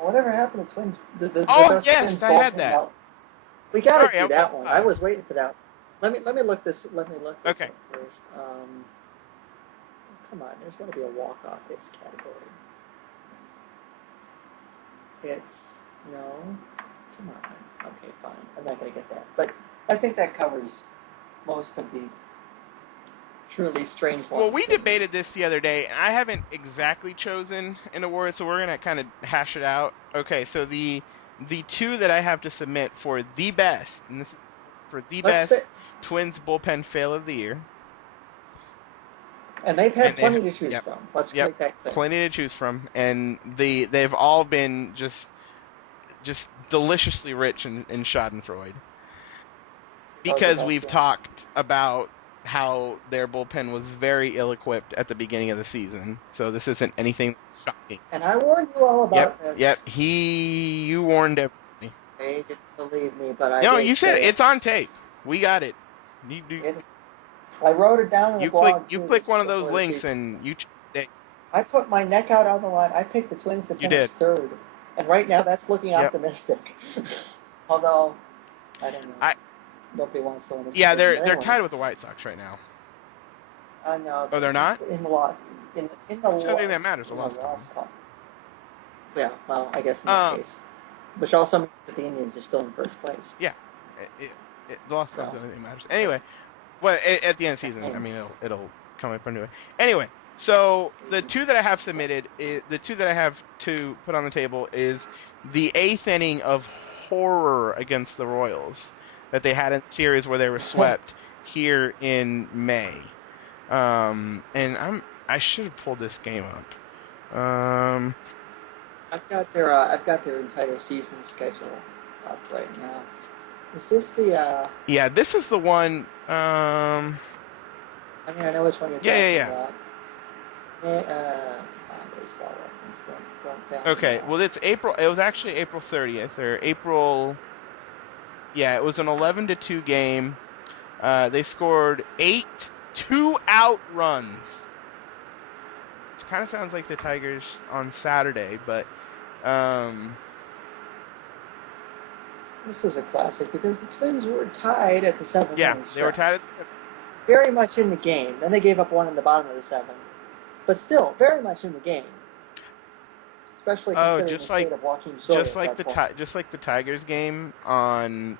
Whatever happened to Twins? The Oh best yes, Twins I had bullpen that. melt. We got to Sorry, do that one. I was waiting for that. Let me look this. Let me look this okay. up first. Come on, there's got to be a walk-off hits category. Hits, no. Come on. Okay, fine. I'm not going to get that. But I think that covers most of the truly strange Well, ones we for me. debated this the other day, and I haven't exactly chosen an award, so we're gonna kind of hash it out. Okay, so the two that I have to submit for the best, and this is for the Let's say, best Twins bullpen fail of the year, and they've had and plenty to choose yep, from. Let's yep, make that clear. plenty to choose from, and they've all been just deliciously rich in Schadenfreude Those are because best, we've yes. talked about how their bullpen was very ill-equipped at the beginning of the season. So this isn't anything shocking. And I warned you all Yep, about yep. this. You warned everybody. They didn't believe me, but I No, did you said say it. it's on tape. We got it. You do. it I wrote it down in the blog You too click this one of those before the links season and started. you I put my neck out on the line. I picked the Twins to you finish did. third, and right now that's looking Yep. optimistic. Although I don't know, I nobody wants to win this Yeah, division. But they're anyway, tied with the White Sox right now. I know Oh, they're not. in the loss That's the only thing that matters. The in the loss column. loss column. Yeah, well, I guess in that Um. case, which also means that the Indians are still in first place. Yeah. The loss column is So, the only thing that matters. yeah, Anyway, well, at the end of the season, I and mean, it'll come up into it. Anyway, so the two that I have submitted, the two that I have to put on the table is the eighth inning of horror against the Royals that they had in the series where they were swept here in May. And I should have pulled this game up. Um, I've got their entire season schedule up right now. Is this the? yeah, this is the one. I mean, I know which one you're talking Yeah. about. Come on, baseball reference. Don't fail me Okay, now. well, it's April. It was actually April 30th or April. Yeah, it was an 11-2 game. They scored 8 2-out runs. It kind of sounds like the Tigers on Saturday, but um, This was a classic because the Twins were tied at the seventh yeah, inning they were stretch, tied. very much in the game. Then they gave up one in the bottom of the seventh, but still very much in the game, especially Oh, considering the state of Joaquin Soria just at like that point. just like the Tigers game on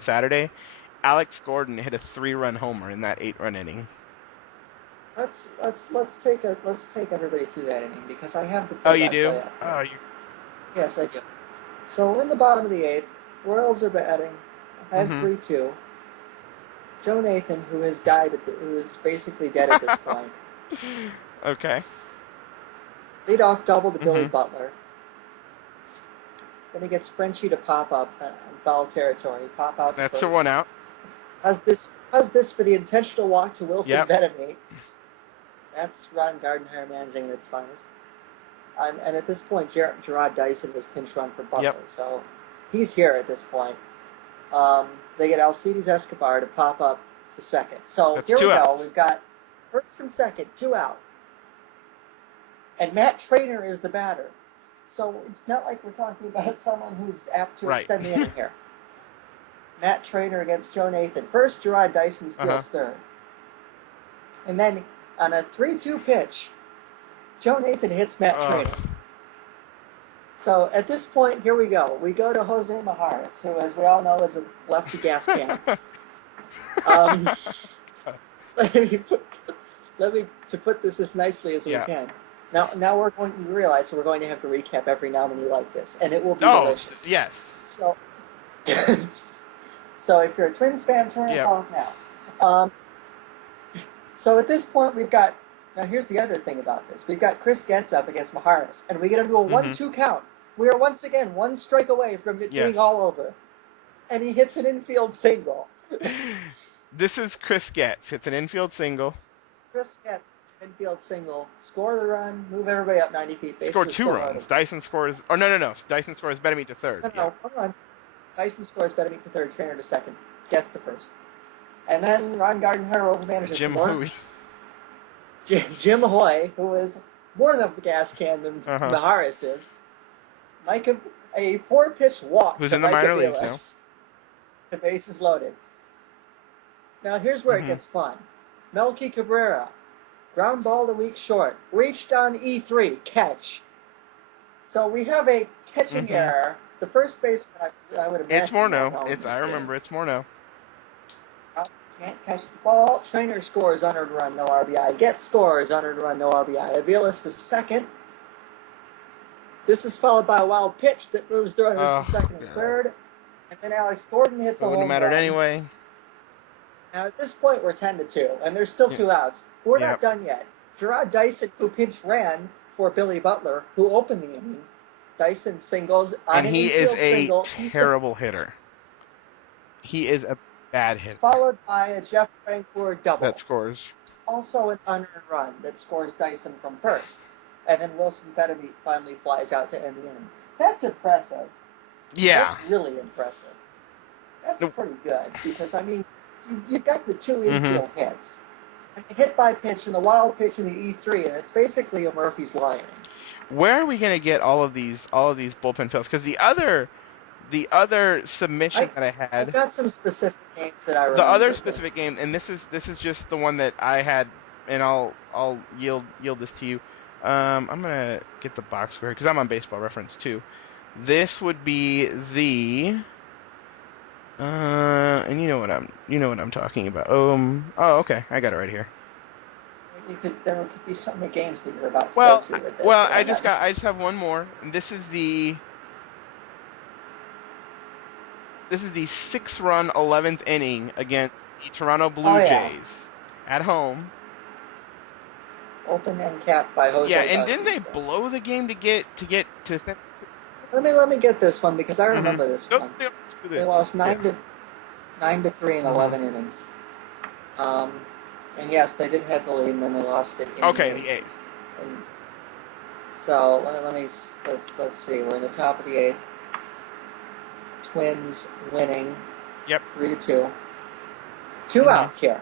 Saturday. Alex Gordon hit a 3-run homer in that 8-run inning. Let's take everybody through that inning because I have the Oh, you do? play-by-play up here. Oh, you. Yes, I do. So we're in the bottom of the eighth. Royals are batting. Ahead Mm-hmm. 3-2. Joe Nathan, who has who is basically dead at this point, Okay. lead off double to Billy Mm-hmm. Butler. Then he gets Frenchie to pop up on foul territory, pop out to That's a first. one out. Does this for the intentional walk to Wilson Yep. Betemate. That's Ron Gardenhire managing at its finest. And at this point, Gerard Dyson was pinch run for Yep. Butler, so he's here at this point. They get Alcides Escobar to pop up to second. So That's here we two go. outs. We've got first and second, 2 out. And Matt Trainer is the batter. So it's not like we're talking about someone who's apt to Right. extend the inning here. Matt Trainer against Joe Nathan. First, Gerard Dyson Uh-huh. steals third. And then on a 3-2 pitch, Joe Nathan hits Matt Ugh. Trainer. So at this point, here we go. We go to Jose Majares, who, as we all know, is a lefty gas can. Um, let me to put this as nicely as we Yeah. can. Now you realize we're going to have to recap every nominee like this, and it will be Oh, delicious. yes. So, so if you're a Twins fan, turn us Yep. off now. So at this point, we've got. Now here's the other thing about this: we've got Chris Getz up against Majares, and we get him to a Mm-hmm. 1-2 count. We are once again one strike away from it Yes. being all over, and he hits an infield single. This is Chris Getz. It's an infield single. Chris Getz, infield single, score the run, move everybody up 90 feet, bases Scored are two still runs. loaded. Dyson scores. Oh, no. Dyson scores Betemate to third. No, Yeah. one run. Tyson scores Betemate to third, Trainer to second, Getz to first. And then Ron Gardenhire overmanages some Jim more. Hui. Jim Hoy, who is more of a gas can than Uh-huh. Majares is, A 4-pitch walk Who's to in the Micah minor leagues now? Bayless. The base is loaded. Now here's where it gets fun. Melky Cabrera, ground ball to weak short, reached on E3, catch. So we have a catching error. The first baseman, I would imagine, It's Morneau. know in this I remember game. it's Morneau. Can't catch the ball. Trainer scores, unearned run, no RBI. Get scores, unearned run, no RBI. Aviles to second. This is followed by a wild pitch that moves the runners to second and third. And then Alex Gordon hits a home run. It wouldn't have mattered anyway. Now at this point we're 10-2, and there's still 2 outs. We're not done yet. Gerard Dyson, who pinch ran for Billy Butler, who opened the inning. Dyson singles on and an he infield is a single. terrible hitter. He is a bad hitter. Followed by a Jeff Francoeur double. That scores. Also an unearned run that scores Dyson from first. And then Wilson Bettamy finally flies out to end the inning. That's impressive. Yeah. That's really impressive. That's pretty good because, I mean, you've got the 2 infield hits. And the hit by pitch and the wild pitch in the E3, and it's basically a Murphy's Law inning. Where are we going to get all of these bullpen fills? Because the other submission that I had, I've got some specific games that I remember. The other specific game, and this is just the one that I had, and I'll yield this to you. I'm gonna get the box score because I'm on Baseball Reference too. This would be the and you know what I'm talking about. Oh, okay, I got it right here. There could be so many games that you're about to go to with this. Well, I just have one more, and this is the 6-run 11th inning against the Toronto Blue Jays at home. Open end cap by Jose. Yeah, and didn't they blow the game to get to? Let me get this one because I remember this one. They lost 9-3 in 11 innings. And yes, they did have the lead, and then they lost it. In the 8th. And so let's see. We're in the top of the 8th. Twins winning. Yep. 3-2. 2 outs here.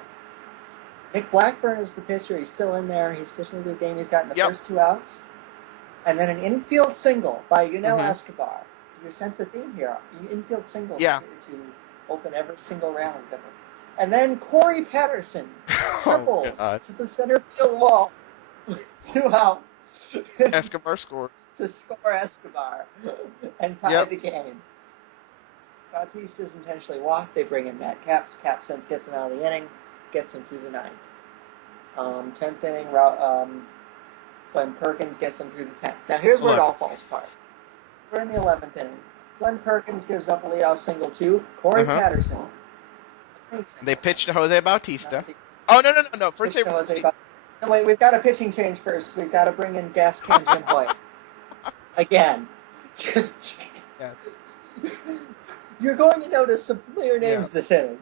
Nick Blackburn is the pitcher. He's still in there. He's pitching a good game. He's gotten the first 2 outs. And then an infield single by Yunel Escobar. Do you sense a theme here? Infield singles to open every single round. And then Corey Patterson triples to the center field wall. 2 out. Escobar scores. To score Escobar and tie the game. Bautista is intentionally walked. They bring in Matt Capps. Capps gets him out of the inning. Gets him through the 9th. 10th inning, Glenn Perkins gets him through the 10th. Now here's where it all falls apart. We're in the 11th inning. Glenn Perkins gives up a leadoff single to Corey Patterson. They pitched to Jose Bautista. Oh, no. First they... No, wait, we've got a pitching change first. We've got to bring in Gas Can Jim Hoyt. Again. Yes. You're going to notice some familiar names this inning.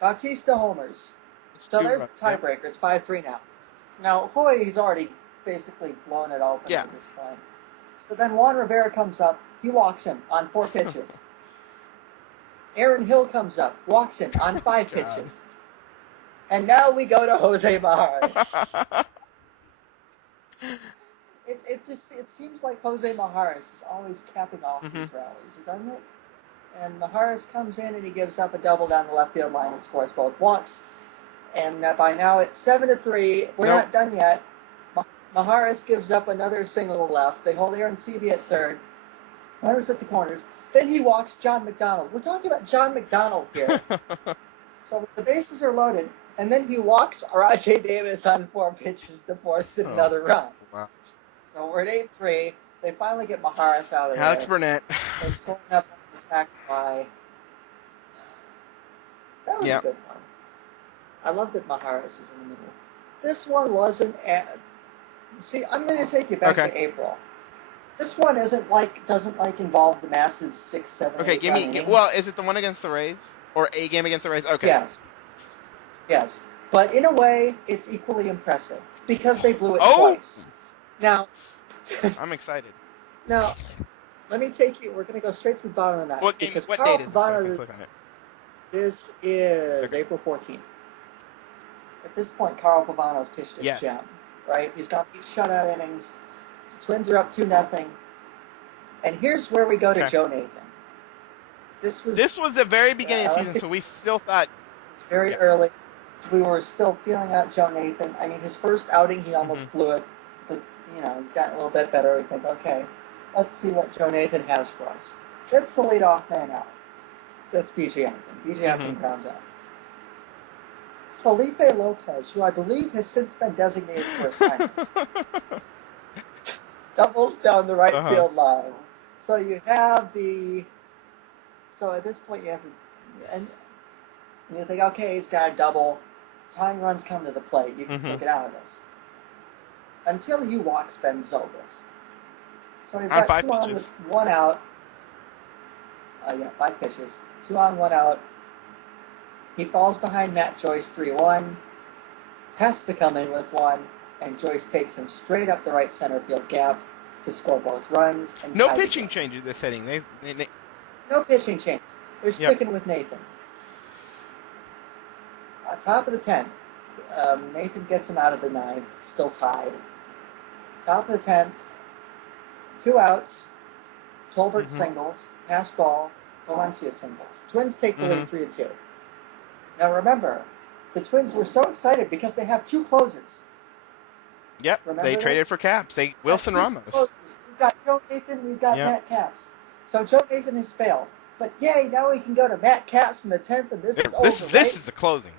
Bautista homers. So there's the tiebreaker. It's 5-3 now. Now, Hoy, he's already basically blown it open at this point. So then Juan Rivera comes up. He walks him on 4 pitches. Aaron Hill comes up, walks him on 5 pitches. And now we go to Jose Majares. It seems like Jose Majares is always capping off these rallies, doesn't it? And Majares comes in and he gives up a double down the left field line and scores both walks. And by now it's 7-3. We're not done yet. Majares gives up another single left. They hold Aaron Seavey at third. Runners at the corners. Then he walks John McDonald. We're talking about John McDonald here. So the bases are loaded. And then he walks Rajay Davis on 4 pitches to force another run. Wow. So we're at 8-3. They finally get Majares out of there. Alex Burnett. They score another sack by. That was a good one. I love that Majares is in the middle. This one wasn't. See, I'm going to take you back to April. This one doesn't involve the massive 6, 7. Okay, well, is it the one against the Rays or a game against the Rays? Okay. Yes, but in a way, it's equally impressive because they blew it twice. Now, I'm excited. Now, let me take you. We're going to go straight to the bottom of the night. What date is it? This is April 14th. At this point, Carl Pavano's pitched a gem, right? He's got 8 shutout innings. The Twins are up 2-0. And here's where we go to Okay. Joe Nathan. This was the very beginning of the season, so we still thought. Very early. We were still feeling out Joe Nathan. I mean, his first outing, he almost blew it. But, he's gotten a little bit better. We think, okay, let's see what Joe Nathan has for us. That's the leadoff man out. That's B.J. Upton. B.J. Upton grounds out. Felipe Lopez, who I believe has since been designated for assignment, doubles down the right field line. So you have So at this point, you have and you think, okay, he's got a double. Tying runs come to the plate. You can still get out of this. Until he walks Ben Zobrist. So you've got 2 on, 1 out. 5 pitches. 2 on, 1 out. He falls behind Matt Joyce 3-1. Has to come in with 1. And Joyce takes him straight up the right center field gap to score both runs. And no pitching change in this inning. No pitching change. They're sticking with Nathan. Top of the 10th. Nathan gets him out of the 9th. Still tied. Top of the 10th. 2 outs. Tolbert singles. Pass ball. Valencia singles. Twins take the lead 3-2. Now remember, the Twins were so excited because they have 2 closers. Yep. Remember they traded for Caps. Wilson Ramos. Closers. We've got Joe Nathan. We've got Matt Caps. So Joe Nathan has failed. But yay, now we can go to Matt Caps in the 10th, and this is over, This is the closing.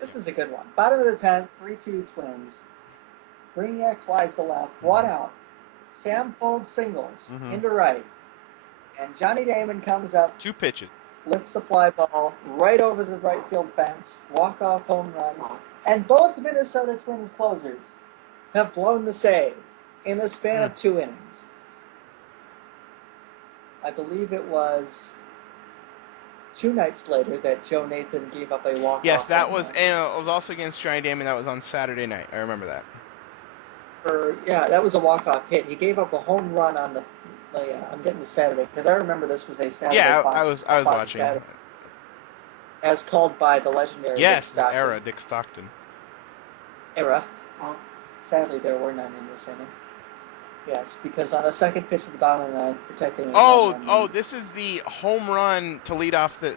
This is a good one. Bottom of the 10th, 3-2 Twins. Brainiac flies to left, 1 out. Sam folds singles into right. And Johnny Damon comes up. 2 pitches. Lifts a fly ball right over the right field fence. Walk-off home run. And both Minnesota Twins closers have blown the save in the span of 2 innings. I believe it was 2 nights later that Joe Nathan gave up a walk-off. Yes, that was, and it was also against Johnny Damon. That was on Saturday night. I remember that. That was a walk-off hit. He gave up a home run on the. I'm getting to Saturday because I remember this was a Saturday. Yeah, I was watching. Saturday, as called by the legendary. The era Dick Stockton. Era. Sadly, there were none in this inning. Yes, because on the second pitch at the bottom of the 9th, protecting. This is the home run to lead off the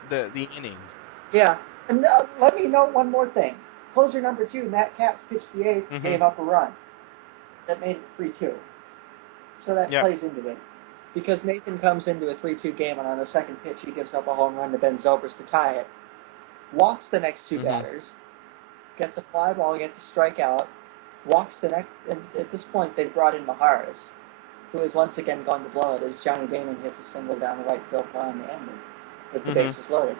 inning. Yeah, and let me note one more thing. Closer number 2, Matt Caps pitched the 8th, gave up a run. That made it 3-2. So that plays into it. Because Nathan comes into a 3-2 game, and on the second pitch, he gives up a home run to Ben Zobrist to tie it. Walks the next 2 batters. Gets a fly ball, gets a strikeout. Walks the next, and at this point they've brought in Maharis, who is once again going to blow it as Johnny Damon hits a single down the right field line to end it, with the bases loaded.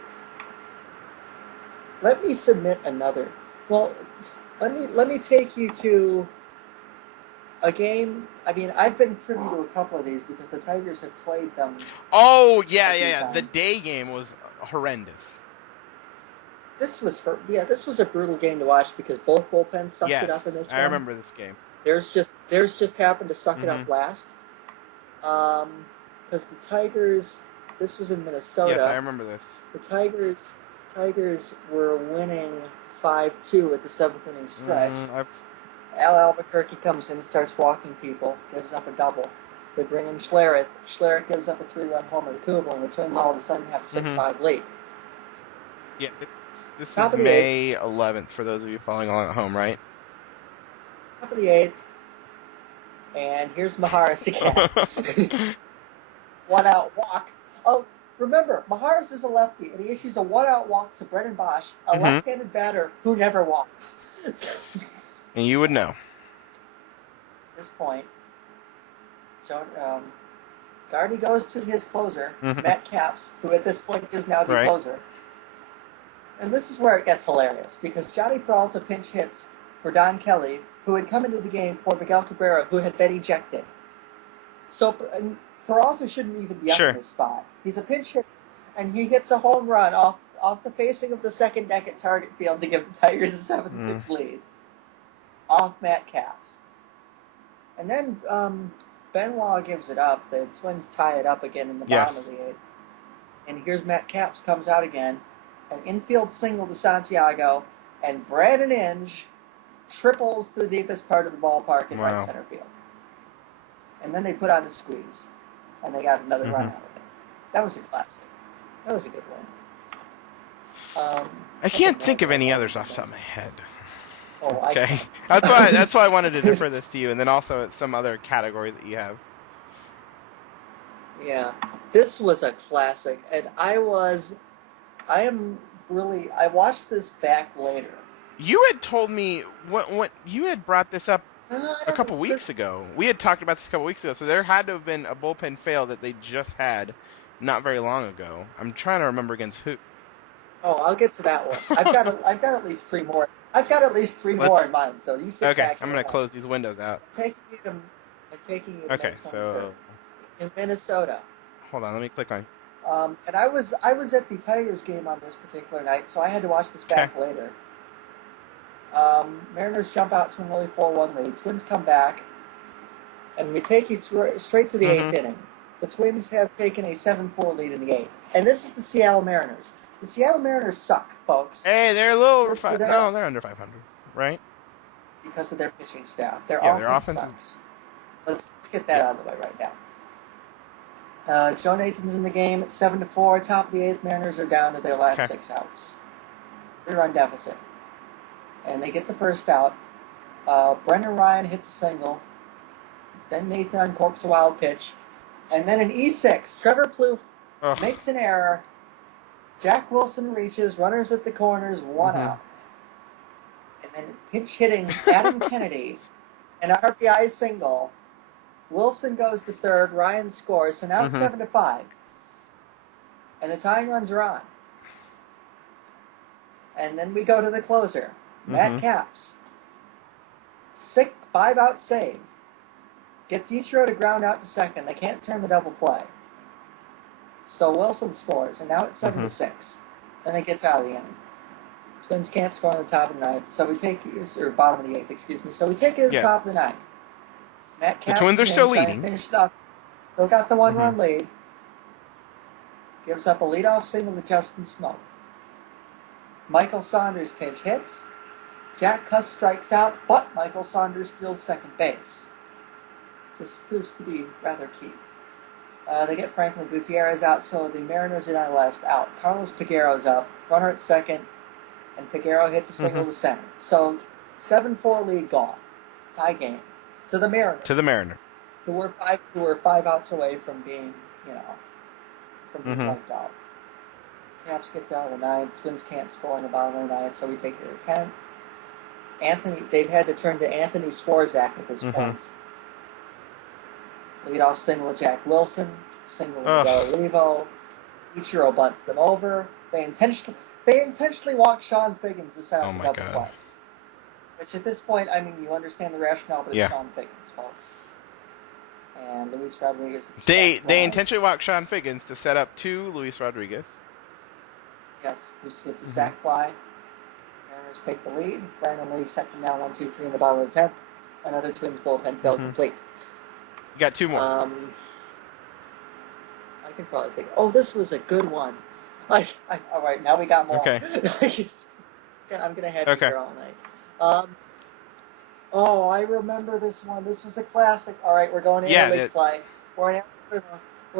Let me submit another. Well, let me take you to a game. I mean, I've been privy to a couple of these because the Tigers have played them. Oh yeah. The day game was horrendous. This was a brutal game to watch because both bullpens sucked it up in this one. I remember this game. Theirs just happened to suck it up last. Because the Tigers, this was in Minnesota. Yes, I remember this. The Tigers were winning 5-2 at the 7th inning stretch. Al Albuquerque comes in and starts walking people, gives up a double. They bring in Schlereth. Schlereth gives up a 3-run homer to Kubel, and the Twins all of a sudden have a 6-5 lead. Yeah. This is May 11th for those of you following along at home, right? Top of the 8th. And here's Maharis again. 1-out walk. Oh, remember, Maharis is a lefty, and he issues a 1-out walk to Brennan Bosch, a left-handed batter who never walks. And you would know. At this point, Gardy goes to his closer, Matt Caps, who at this point is now the closer. And this is where it gets hilarious, because Johnny Peralta pinch hits for Don Kelly, who had come into the game for Miguel Cabrera, who had been ejected. So Peralta shouldn't even be up in this spot. He's a pinch hitter, and he hits a home run off the facing of the second deck at target field to give the Tigers a 7-6 lead. Off Matt Caps. And then Benoit gives it up. The Twins tie it up again in the bottom of the 8th. And here's Matt Caps comes out again. An infield single to Santiago, and Brandon Inge triples to the deepest part of the ballpark in right center field. And then they put on the squeeze, and they got another run out of it. That was a classic. That was a good one. I can't think of any others off the top of my head. Oh, okay. I can. That's why I wanted to defer this to you, and then also some other category that you have. Yeah, this was a classic, and I watched this back later. You had told me what you had brought this up a couple weeks ago. We had talked about this a couple weeks ago, so there had to have been a bullpen fail that they just had not very long ago. I'm trying to remember against who. Oh, I'll get to that one. I've got at least three more. I've got at least three more in mind. So you sit back. Okay, I'm gonna close these windows out. I'm taking you to okay, so in Minnesota. Hold on, let me click on. And I was at the Tigers game on this particular night, so I had to watch this back later. Mariners jump out to an early 4-1 lead. Twins come back, and we take it straight to the eighth inning. The Twins have taken a 7-4 lead in the eighth, and this is the Seattle Mariners. The Seattle Mariners suck, folks. Hey, they're a little over 500. No, they're under 500, right? Because of their pitching staff. Their offense sucks. Let's get that out of the way right now. Joe Nathan's in the game at 7-4. Top of the eighth, Mariners are down to their last 6 outs. 3-run deficit. And they get the first out. Brendan Ryan hits a single. Then Nathan uncorks a wild pitch. And then an E6. Trevor Plouffe makes an error. Jack Wilson reaches. Runners at the corners. 1 out. And then pinch hitting Adam Kennedy. An RBI single. Wilson goes to third. Ryan scores. So now it's 7-5. And the tying runs are on. And then we go to the closer. Matt Capps. 5-out save. Gets Ichiro to ground out to second. They can't turn the double play. So Wilson scores, and now it's 7-6. Then it gets out of the inning. Twins can't score on the top of the ninth, so we take or bottom of the eighth, excuse me. So we take it at the top of the ninth. Matt Capps, the Twins are still leading. Finished up. Still got the 1-run lead. Gives up a leadoff single to Justin Smoke. Michael Saunders pinch hits. Jack Cuss strikes out, but Michael Saunders steals second base. This proves to be rather key. They get Franklin Gutierrez out, so the Mariners are down to last out. Carlos Peguero's up, runner at second, and Peguero hits a single to center. So 7-4 lead gone. Tie game. To the Mariners. Who were 5 outs away from being, wiped out. Capps gets out of the ninth. Twins can't score in the bottom of the ninth, so we take it to 10. They've had to turn to Anthony Swarzak at this point. Leadoff single to Jack Wilson, single to Levo. Ichiro bunts them over. They intentionally walk Sean Figgins to set up the double play. Which at this point, you understand the rationale, but it's Sean Figgins, folks. And Luis Rodriguez. They intentionally walk Sean Figgins to set up to Luis Rodriguez. Yes, who hits a sac fly. Mariners take the lead. Brandon Lee sets him down 1-2-3 in the bottom of the 10th. Another Twins bullpen fail complete. You got 2 more. I can probably think. Oh, this was a good one. All right, now we got more. Okay. I'm going to have you here all night. I remember this one. This was a classic. All right, we're going to interleague play. We're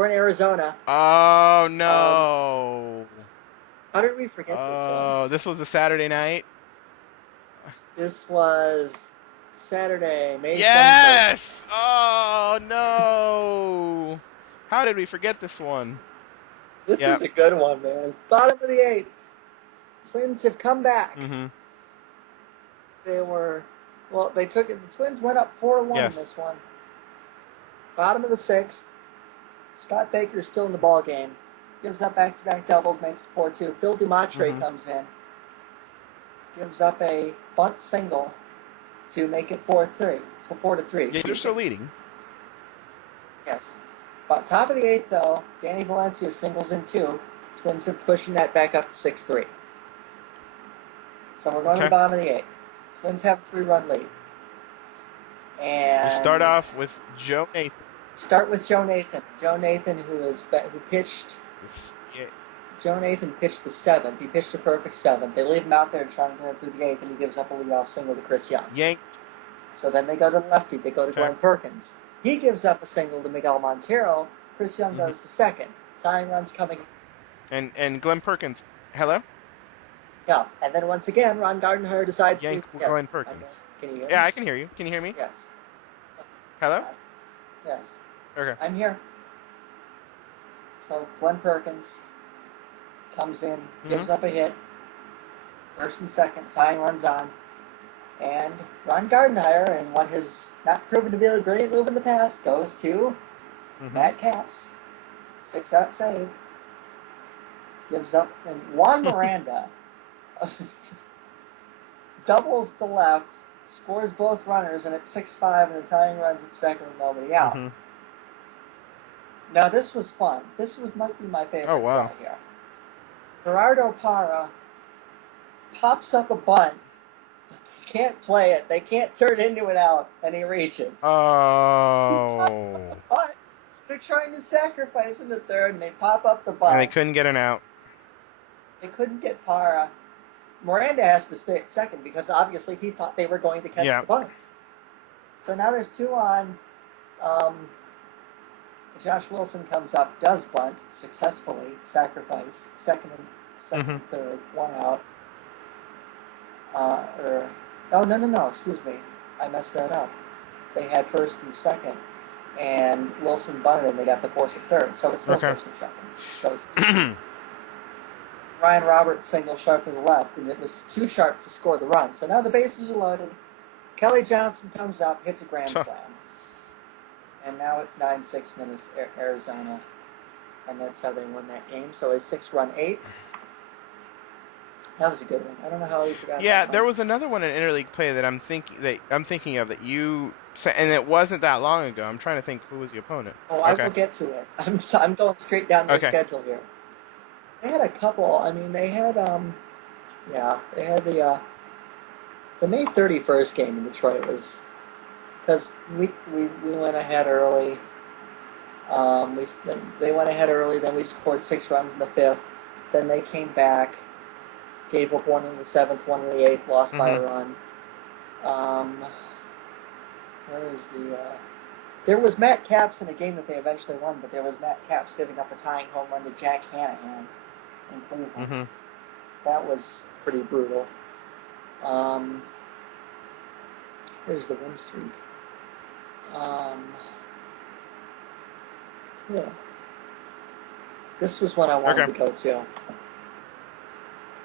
in Arizona. Oh, no. How did we forget this one? Oh, this was a Saturday night? This was Saturday, May 21st. Yes! Oh, no. How did we forget this one? This is a good one, man. Bottom of the 8th. Twins have come back. They took it. The Twins went up 4-1 in this one. Bottom of the 6th. Scott Baker's still in the ball game. Gives up back-to-back doubles, makes it 4-2. Phil Dumatre comes in. Gives up a bunt single to make it 4-3. So 4-3. Yeah, they're still leading. Yes. But top of the 8th, though, Danny Valencia singles in 2. Twins are pushing that back up to 6-3. So we're going to the bottom of the 8th. Twins have a 3-run lead. And we start off with Joe Nathan. Start with Joe Nathan. Joe Nathan, who pitched. Joe Nathan pitched the 7th. He pitched a perfect 7th. They leave him out there trying to get him through the 8th, and he gives up a leadoff single to Chris Young. Yanked. So then they go to the lefty. They go to Glenn Perkins. He gives up a single to Miguel Montero. Chris Young goes to second. Tying runs coming. And Glenn Perkins. Hello? Yeah, and then once again, Ron Gardenhire decides to. Yank Glenn Yes, I know. Perkins. Can you hear me? Yeah, I can hear you. Can you hear me? Yes. Hello? Yes. Okay. I'm here. So Glenn Perkins comes in, gives up a hit. First and second, tying runs on. And Ron Gardenhire, in what has not proven to be a brilliant move in the past, goes to Matt Capps. 6-out save. Gives up. And Juan Miranda doubles to left, scores both runners, and it's 6-5, and the tying runs at second with nobody out. Now, this was fun. Might be my favorite play here. Gerardo Parra pops up a bunt. They can't play it. They can't turn into an out, and he reaches. Oh. They're trying to sacrifice him to third, and they pop up the bunt. And they couldn't get an out. They couldn't get Parra. Miranda has to stay at second because obviously he thought they were going to catch the bunt. So now there's 2 on. Josh Wilson comes up, does bunt successfully, sacrifice, second and third, 1 out. No, excuse me. I messed that up. They had first and second, and Wilson bunted, and they got the force at third. So it's still first and second. So it's Ryan Roberts single sharp to the left, and it was too sharp to score the run. So now the bases are loaded. Kelly Johnson comes up, hits a grand slam. And now it's 9-6 Arizona. And that's how they won that game. So a 6-run 8. That was a good one. I don't know how we forgot that. Yeah, there was another one in interleague play that I'm thinking of that you said, and it wasn't that long ago. I'm trying to think who was the opponent. Oh, I will get to it. I'm going straight down their schedule here. They had a couple. I mean, they had they had the May 31st game in Detroit was because we went ahead early. They went ahead early. Then we scored 6 runs in the 5th. Then they came back, gave up 1 in the 7th, 1 in the 8th, lost by a run. Where is the? There was Matt Capps in a game that they eventually won, but there was Matt Capps giving up a tying home run to Jack Hanahan in Cleveland. That was pretty brutal. Where's the win streak? Yeah. This was one I wanted to go to.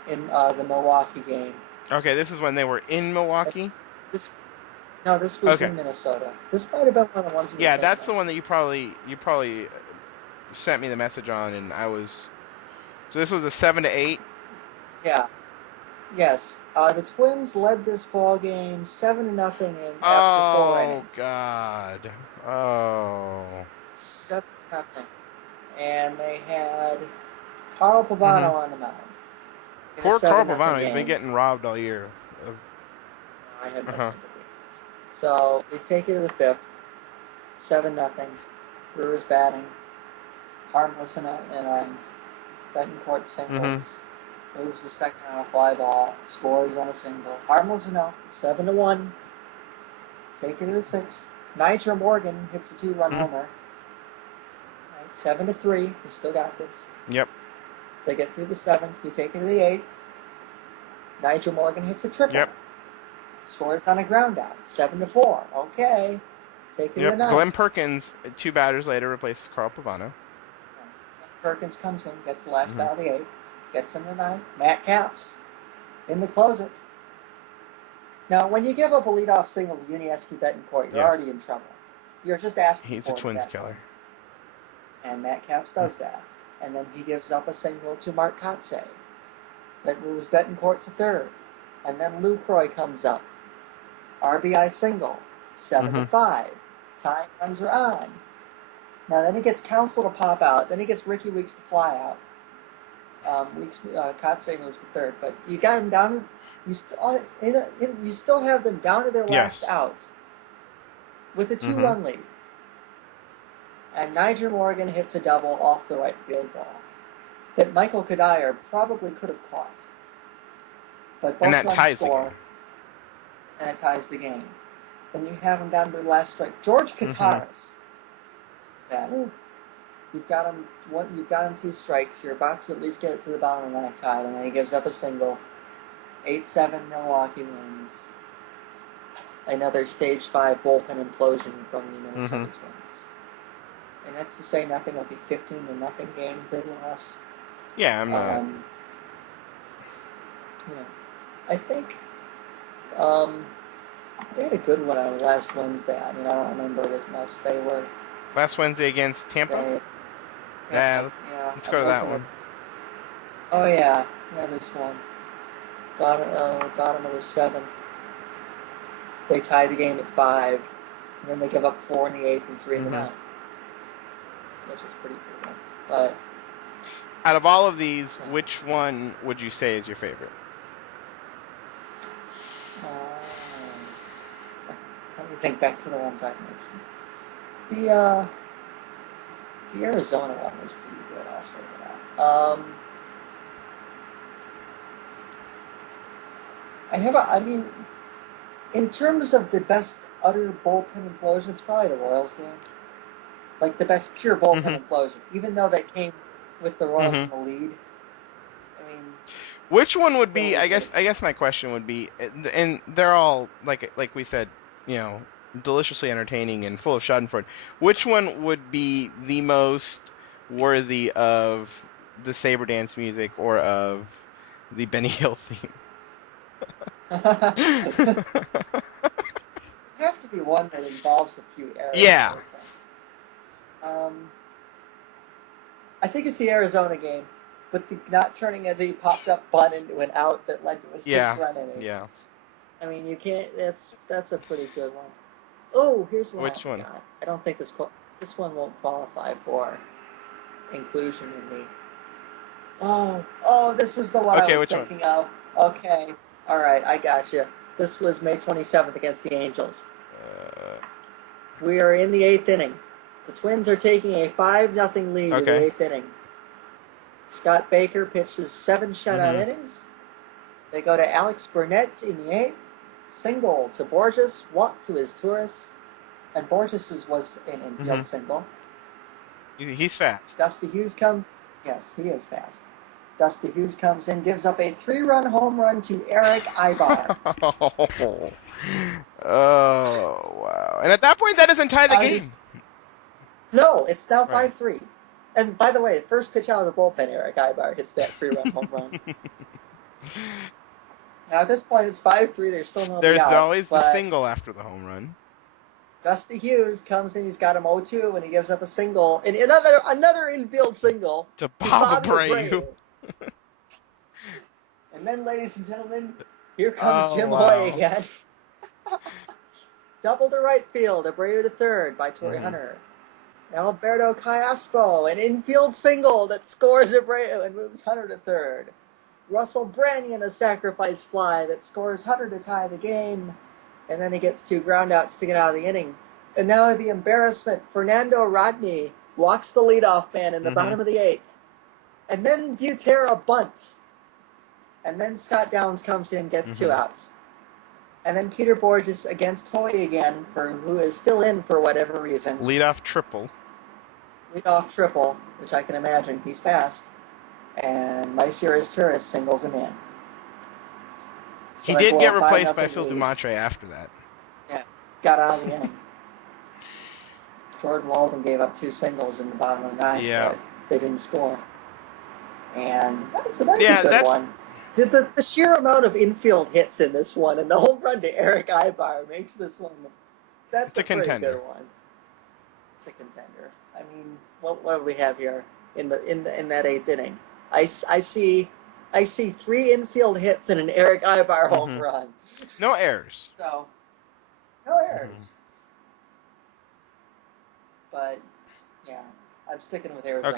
In the Milwaukee game. Okay, this is when they were in Milwaukee? This was in Minnesota. This might have been one of the ones. That's the one that you probably sent me the message on, and I was. So this was a 7-8. Yeah. Yes. The Twins led this ball game 7-0 after 4 innings. Oh God. Oh. 7-0, and they had Carl Pavano on the mound. Poor Carl Pavano. He's been getting robbed all year. I had no sympathy. So he's taken to the 5th, 7-0. Brewers batting, harmless and Betancourt singles. Moves the second on a fly ball, scores on a single. Harmless enough, 7-1. Taken to the 6th. Nigel Morgan hits a 2-run homer. 7-3. We still got this. Yep. They get through the 7th. We take it to the 8th. Nigel Morgan hits a triple. Yep. Scores on a ground out. 7-4. Okay. Take it to the 9th. Glenn Perkins, 2 batters later, replaces Carl Pavano. Perkins comes in, gets the last out of the 8th. Gets him to 9th. Matt Capps in to close it. Now, when you give up a leadoff single to Yunieski Betancourt, you're already in trouble. You're just asking He's for a Twins that killer. point. And Matt Capps does that. And then he gives up a single to Mark Kotsay that moves Betancourt to third. And then Lou Croy comes up. RBI single. 7-5. Tying runs are on. Now then he gets Counsell to pop out. Then he gets Ricky Weeks to fly out. Kotsay moves to third. But you got him down. You still have them down to their last out with a 2-run lead. And Nigel Morgan hits a double off the right field ball that Michael Kadire probably could have caught. But both runs score, and it ties the game. and you have him down to the last strike. George Kataris, batter. You've got him one. You've got him 2 strikes. You're about to at least get it to the bottom of the 9th side, and then he gives up a single. 8-7 Milwaukee wins. Another stage 5 bullpen implosion from the Minnesota Twins. And that's to say nothing of the 15-0 games they lost. Yeah, I'm not. I think they had a good one on last Wednesday. I mean, I don't remember it as much. They were Last Wednesday against Tampa? yeah. Let's go to that one. Oh, yeah. Yeah, this one. Bottom of the 7th. They tied the game at 5. And then they give up 4 in the 8th and 3 in the 9th. Which is pretty cool. But out of all of these, which one would you say is your favorite? Let me think back to the ones I mentioned. The Arizona one was pretty good, I'll say that. In terms of the best utter bullpen implosion, it's probably the Royals game. Like the best pure bullpen implosion, even though they came with the Royals in the lead. I mean, which one would be? I guess my question would be, and they're all like we said, deliciously entertaining and full of Schadenfreude. Which one would be the most worthy of the Saber Dance music or of the Benny Hill theme? It'd have to be one that involves a few errors. Yeah. I think it's the Arizona game, but not turning the popped up bunt into an out that led to a 6-run inning. Yeah. I mean, you can't. That's a pretty good one. Oh, here's one. Which one? I don't think this one won't qualify for inclusion in the. Oh, this was the one I was thinking of. Okay, all right, I got you. This was May 27th against the Angels. We are in the 8th inning. The Twins are taking a 5-0 lead in the 8th inning. Scott Baker pitches 7 shutout innings. They go to Alex Burnett in the 8th. Single to Borges, walk to his Turris. And Borges was an infield single. He's fast. Dusty Hughes Yes, he is fast. Dusty Hughes comes in, gives up a 3-run home run to Eric Ibar. Oh, wow. And at that point, that doesn't tie the game. No, it's now 5-3. And by the way, first pitch out of the bullpen, Eric Ibar hits that 3-run home run. Now at this point, it's 5-3. There's still no There's out, always the single after the home run. Dusty Hughes comes in. He's got him 0-2, and he gives up a single. And another infield single to Bob Abreu. And then, ladies and gentlemen, here comes Jim Hoy again. Double to right field, Abreu to third by Torrey Hunter. Alberto Callaspo, an infield single that scores Abreu and moves Hunter to third. Russell Branyan, a sacrifice fly that scores Hunter to tie the game. And then he gets 2 groundouts to get out of the inning. And now the embarrassment, Fernando Rodney walks the leadoff man in the bottom of the 8th. And then Butera bunts. And then Scott Downs comes in, gets 2 outs. And then Peter Borges against Hoy again, who is still in for whatever reason. Leadoff triple, which I can imagine. He's fast. And Maicia's Turris singles him in. So he did get replaced by Phil Dumatre after that. Yeah, got out of the inning. Jordan Walden gave up 2 singles in the bottom of the 9th, but they didn't score. And that's a good one. The sheer amount of infield hits in this one and the home run to Eric Ibar makes this one. That's a pretty good one. It's a contender. I mean, what do we have here in that 8th inning? I see 3 infield hits and an Eric Ibar home run. No errors. So, no errors. But yeah, I'm sticking with Arizona.